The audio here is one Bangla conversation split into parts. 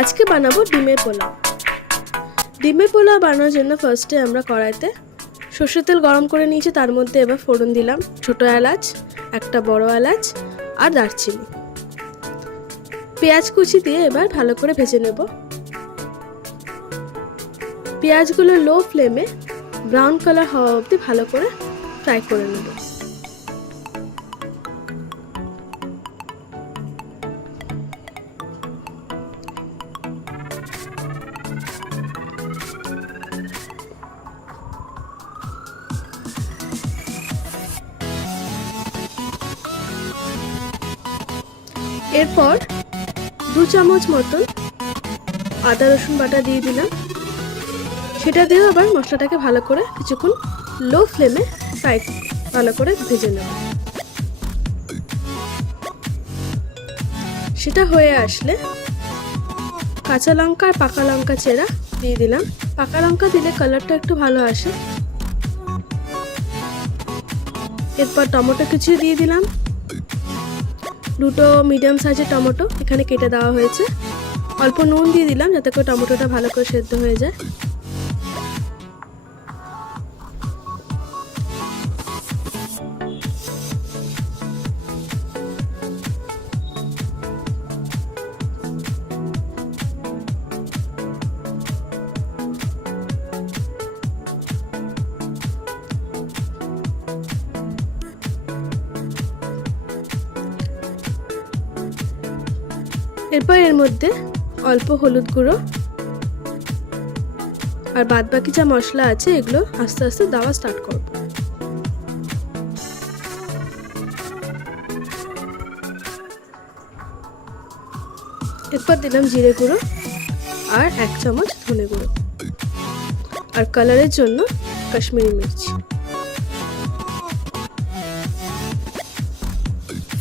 আজকে বানাবো ডিমের পোলাও। ডিমের পোলাও বানানোর জন্য ফার্স্টে আমরা কড়াইতে সরষের তেল গরম করে নিয়েছি। তার মধ্যে এবার ফোড়ন দিলাম ছোটো এলাচ, একটা বড় এলাচ আর দারচিনি। পেঁয়াজ কুচি দিয়ে এবার ভালো করে ভেজে নেব। পেঁয়াজগুলো লো ফ্লেমে ব্রাউন কালার হওয়া অবধি ভালো করে ফ্রাই করে নেব। এরপর 2 চামচ মতন আদা রসুন বাটা দিয়ে দিলাম। সেটা দিয়েও আবার মশলাটাকে ভালো করে কিছুক্ষণ লো ফ্লেমে ফ্রাই ভালো করে ভেজে নেব। সেটা হয়ে আসলে কাঁচা লঙ্কা আর পাকা লঙ্কা চেরা দিয়ে দিলাম। পাকা লঙ্কা দিলে কালারটা একটু ভালো আসে। এরপর টমেটো কিছু দিয়ে দিলাম। 2টো মিডিয়াম সাইজের টমেটো এখানে কেটে দেওয়া হয়েছে। অল্প নুন দিয়ে দিলাম যাতে করে টমেটোটা ভালো করে সেদ্ধ হয়ে যায়। এরপর এর মধ্যে অল্প হলুদ গুঁড়ো আর বাদবাকি যা মশলা আছে এগুলো আস্তে আস্তে দেওয়া স্টার্ট করব। এরপর দিলাম জিরে গুঁড়ো আর 1 চামচ ধনে গুঁড়ো আর কালারের জন্য কাশ্মীরি মির্চ।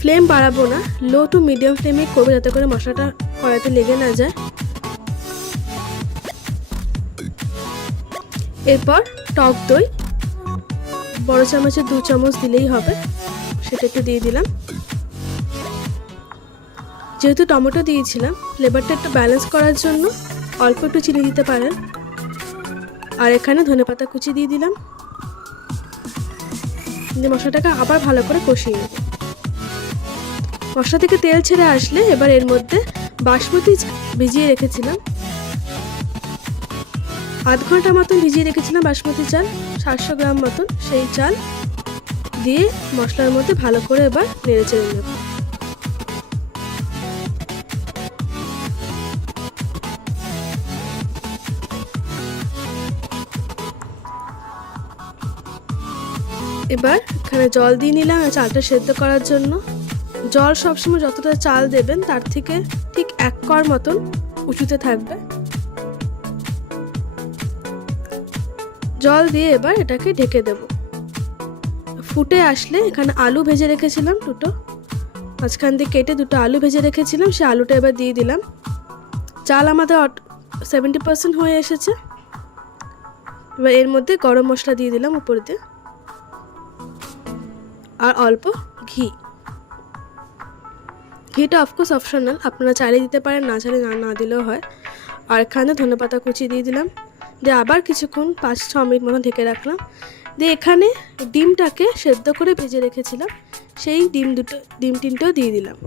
ফ্লেম বাড়াবো না, লো টু মিডিয়াম ফ্লেমে করবো যাতে করে মশলাটা কড়াইতে লেগে না যায়। এরপর টক দই বড় চামচে 2 চামচ দিলেই হবে, সেটা একটু দিয়ে দিলাম। যেহেতু টমেটো দিয়েছিলাম ফ্লেভারটা একটু ব্যালেন্স করার জন্য অল্প একটু চিনি দিতে পারেন। আর এখানে ধনেপাতা কুচি দিয়ে দিলাম। মশলাটাকে আবার ভালো করে কষিয়ে নেব। মশলা থেকে তেল ছেড়ে আসলে এবার এর মধ্যে বাসমতি ভিজিয়ে রেখেছিলাম, আধ ঘন্টা মতন ভিজিয়ে রেখেছিলাম বাসমতি চাল 700 গ্রাম মতন। সেই চাল দিয়ে মশলার মধ্যে ভালো করে এবার নেড়ে চেড়ে নেব। এবার এখানে জল দিয়ে নিলাম চালটা সেদ্ধ করার জন্য। জল সবসময় যতটা চাল দেবেন তার থেকে ঠিক 1 কড় মতন উঁচুতে থাকবে। জল দিয়ে এবার এটাকে ঢেকে দেব। ফুটে আসলে এখানে আলু ভেজে রেখেছিলাম 2টো, মাঝখান দিয়ে কেটে 2টো আলু ভেজে রেখেছিলাম, সে আলুটা এবার দিয়ে দিলাম। চাল আমাদের 70% হয়ে এসেছে। এবার এর মধ্যে গরম মশলা দিয়ে দিলাম উপর দিয়ে আর অল্প ঘি। ঘিটা অফকোর্স অপশনাল, আপনারা চাইলে দিতে পারেন, না চাইলে না দিলেও হয়। আর এখানে ধনেপাতা কুচি দিয়ে দিলাম। দিয়ে আবার কিছুক্ষণ 5-6 মিনিট মতো ঢেকে রাখলাম। দিয়ে এখানে ডিমটাকে সেদ্ধ করে ভেজে রেখেছিলাম, সেই ডিম 3টেও দিয়ে দিলাম।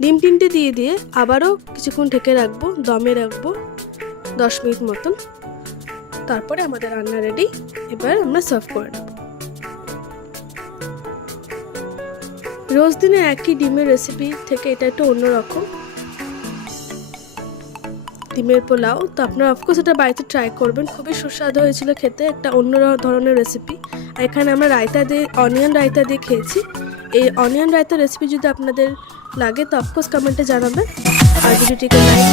ডিম 3টে দিয়ে আবারও কিছুক্ষণ ঢেকে রাখবো, দমে রাখবো 10 মিনিট মতন। তারপরে আমাদের রান্না রেডি। এবার আমরা সার্ভ করে নেব। রোজ দিনে একই ডিমের রেসিপি থেকে এটা একটু অন্যরকম ডিমের পোলাও। তো আপনারা অফকোর্স এটা বাড়িতে ট্রাই করবেন, খুবই সুস্বাদু হয়েছিল খেতে, একটা অন্য ধরনের রেসিপি। আর এখানে আমরা রায়তা দিয়ে অনিয়ন রায়তা দিয়ে খেয়েছি। এই অনিয়ন রায়তা রেসিপি যদি আপনাদের লাগে তো অফকোর্স কমেন্টে জানাবেন। আর ভিডিওটিকে লাইক